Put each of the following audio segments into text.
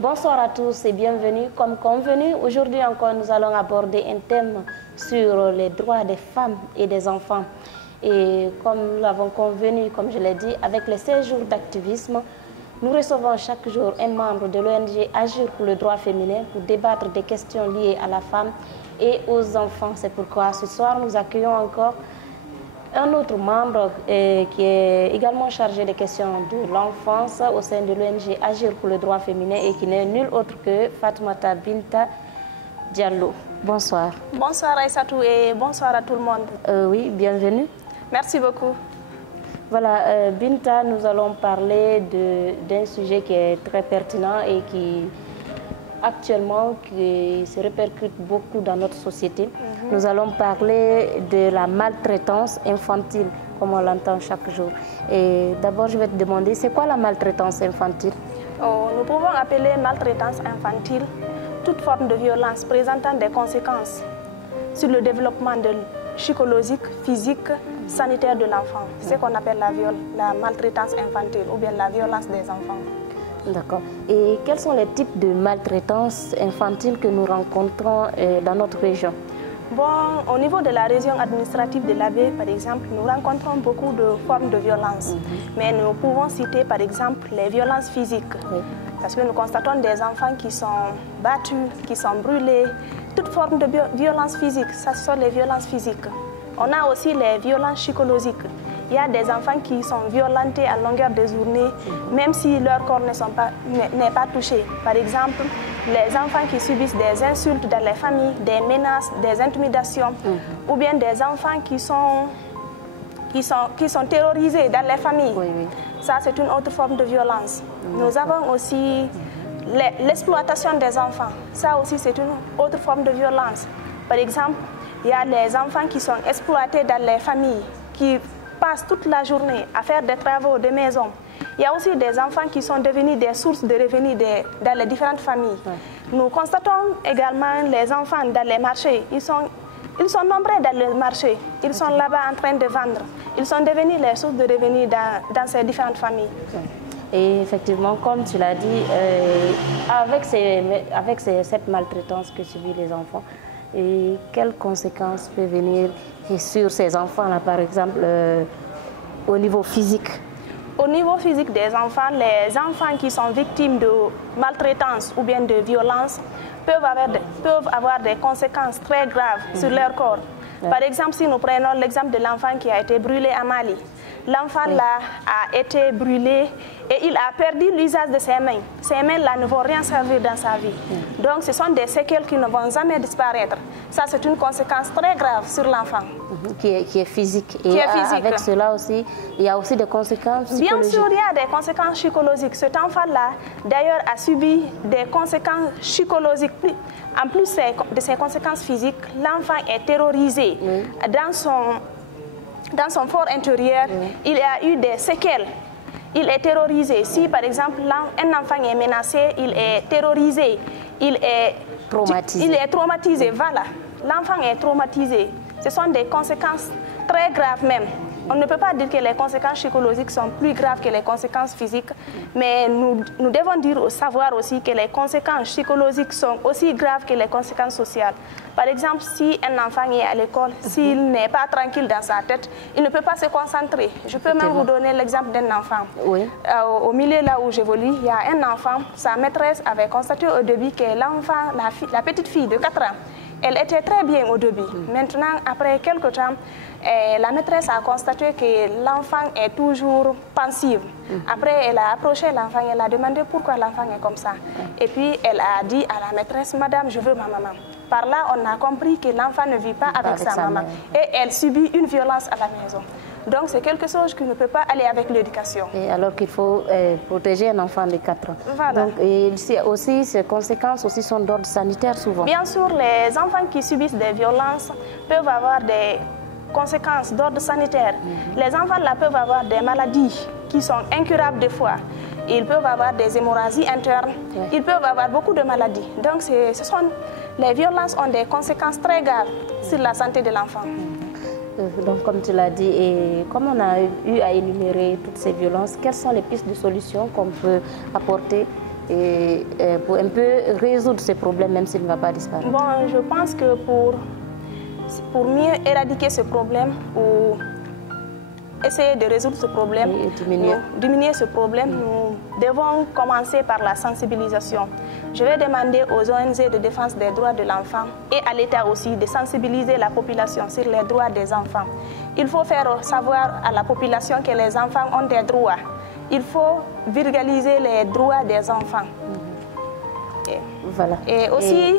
Bonsoir à tous et bienvenue. Comme convenu, aujourd'hui encore, nous allons aborder un thème sur les droits des femmes et des enfants. Et comme nous l'avons convenu, comme je l'ai dit, avec les 16 jours d'activisme, nous recevons chaque jour un membre de l'ONG Agir pour le droit féminin pour débattre des questions liées à la femme et aux enfants. C'est pourquoi ce soir, nous accueillons encore un autre membre qui est également chargé des questions de l'enfance au sein de l'ONG Agir pour le droit féminin et qui n'est nul autre que Fatoumata Binta Diallo. Bonsoir. Bonsoir Aïssatou et bonsoir à tout le monde. Oui, bienvenue. Merci beaucoup. Voilà, Binta, nous allons parler d'un sujet qui est très pertinent et qui actuellement qui se répercute beaucoup dans notre société. Nous allons parler de la maltraitance infantile, comme on l'entend chaque jour. Et d'abord, je vais te demander, c'est quoi la maltraitance infantile? Nous pouvons appeler maltraitance infantile toute forme de violence présentant des conséquences sur le développement psychologique, physique, sanitaire de l'enfant. C'est ce qu'on appelle la maltraitance infantile ou bien la violence des enfants. D'accord. Et quels sont les types de maltraitance infantile que nous rencontrons dans notre région? Bon, au niveau de la région administrative de l'Abbé, par exemple, nous rencontrons beaucoup de formes de violence. Mais nous pouvons citer, par exemple, les violences physiques. Parce que nous constatons des enfants qui sont battus, qui sont brûlés. Toute forme de violence physique, ça ce sont les violences physiques. On a aussi les violences psychologiques. Il y a des enfants qui sont violentés à longueur de journée, même si leur corps n'est pas touché. Par exemple, les enfants qui subissent des insultes dans les familles, des menaces, des intimidations, ou bien des enfants qui sont terrorisés dans les familles. Ça, c'est une autre forme de violence. Nous avons aussi l'exploitation des enfants. Ça aussi, c'est une autre forme de violence. Par exemple, il y a les enfants qui sont exploités dans les familles, qui passent toute la journée à faire des travaux de maison. Il y a aussi des enfants qui sont devenus des sources de revenus dans les différentes familles. Nous constatons également les enfants dans les marchés. Ils sont nombreux dans les marchés. Ils sont là-bas en train de vendre. Ils sont devenus les sources de revenus dans ces différentes familles. Et effectivement, comme tu l'as dit, avec cette maltraitance que subissent les enfants, et quelles conséquences peuvent venir sur ces enfants-là, par exemple, au niveau physique? Au niveau physique des enfants, les enfants qui sont victimes de maltraitance ou bien de violence peuvent avoir des conséquences très graves sur leur corps. Par exemple, si nous prenons l'exemple de l'enfant qui a été brûlé à Mali, l'enfant là a été brûlé et il a perdu l'usage de ses mains. Ces mains-là ne vont rien servir dans sa vie. Donc, ce sont des séquelles qui ne vont jamais disparaître. Ça, c'est une conséquence très grave sur l'enfant. Qui est physique. Et avec cela aussi, il y a aussi des conséquences psychologiques. Bien sûr, il y a des conséquences psychologiques. Cet enfant-là, d'ailleurs, a subi des conséquences psychologiques. En plus de ces conséquences physiques, l'enfant est terrorisé dans son fort intérieur. Il a eu des séquelles. Il est terrorisé. Si, par exemple, un enfant est menacé, il est terrorisé. Il est traumatisé. Voilà. L'enfant est traumatisé. Ce sont des conséquences très graves même. On ne peut pas dire que les conséquences psychologiques sont plus graves que les conséquences physiques, mais nous devons savoir aussi que les conséquences psychologiques sont aussi graves que les conséquences sociales. Par exemple, si un enfant est à l'école, s'il n'est pas tranquille dans sa tête, il ne peut pas se concentrer. Je peux même vous donner l'exemple d'un enfant. Au milieu là où j'évolue, il y a un enfant, sa maîtresse avait constaté au début que l'enfant, la petite fille de 4 ans, elle était très bien au début. Maintenant, après quelques temps, la maîtresse a constaté que l'enfant est toujours pensive. Après, elle a approché l'enfant, elle a demandé pourquoi l'enfant est comme ça. Et puis, elle a dit à la maîtresse, Madame, je veux ma maman. Par là, on a compris que l'enfant ne vit pas avec sa maman. Et elle subit une violence à la maison. Donc, c'est quelque chose qui ne peut pas aller avec l'éducation. Et alors qu'il faut protéger un enfant de 4 ans. Voilà. Donc, et aussi, ces conséquences aussi sont d'ordre sanitaire souvent. Bien sûr, les enfants qui subissent des violences peuvent avoir des conséquences d'ordre sanitaire. Les enfants là peuvent avoir des maladies qui sont incurables des fois. Ils peuvent avoir des hémorragies internes. Ils peuvent avoir beaucoup de maladies. Donc, les violences ont des conséquences très graves sur la santé de l'enfant. Donc, comme tu l'as dit, et comme on a eu à énumérer toutes ces violences, quelles sont les pistes de solutions qu'on peut apporter et pour un peu résoudre ce problème, même s'il ne va pas disparaître? Bon, je pense que pour mieux éradiquer ce problème ou essayer de résoudre ce problème, diminuer ce problème, nous devons commencer par la sensibilisation. Je vais demander aux ONG de défense des droits de l'enfant et à l'État aussi de sensibiliser la population sur les droits des enfants. Il faut faire savoir à la population que les enfants ont des droits. Il faut vulgariser les droits des enfants. Voilà. Et aussi,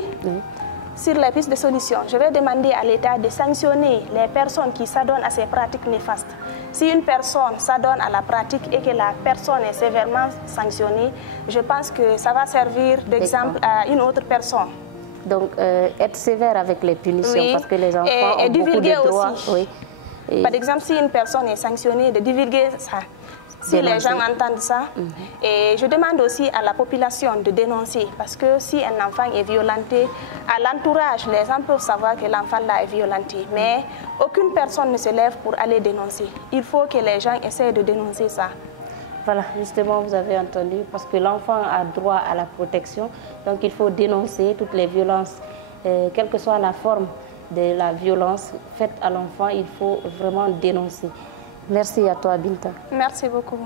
sur les pistes de solutions, je vais demander à l'État de sanctionner les personnes qui s'adonnent à ces pratiques néfastes. Si une personne s'adonne à la pratique et que la personne est sévèrement sanctionnée, je pense que ça va servir d'exemple à une autre personne. Donc, être sévère avec les punitions, parce que les enfants et ont beaucoup de droits. Aussi. Oui. Par exemple, si une personne est sanctionnée, de divulguer ça. Si les gens entendent ça, et je demande aussi à la population de dénoncer, parce que si un enfant est violenté, à l'entourage, les gens peuvent savoir que l'enfant là est violenté, mais aucune personne ne se lève pour aller dénoncer. Il faut que les gens essaient de dénoncer ça. Voilà, justement, vous avez entendu, parce que l'enfant a droit à la protection, donc il faut dénoncer toutes les violences, quelle que soit la forme de la violence faite à l'enfant, il faut vraiment dénoncer. Merci à toi, Binta. Merci beaucoup.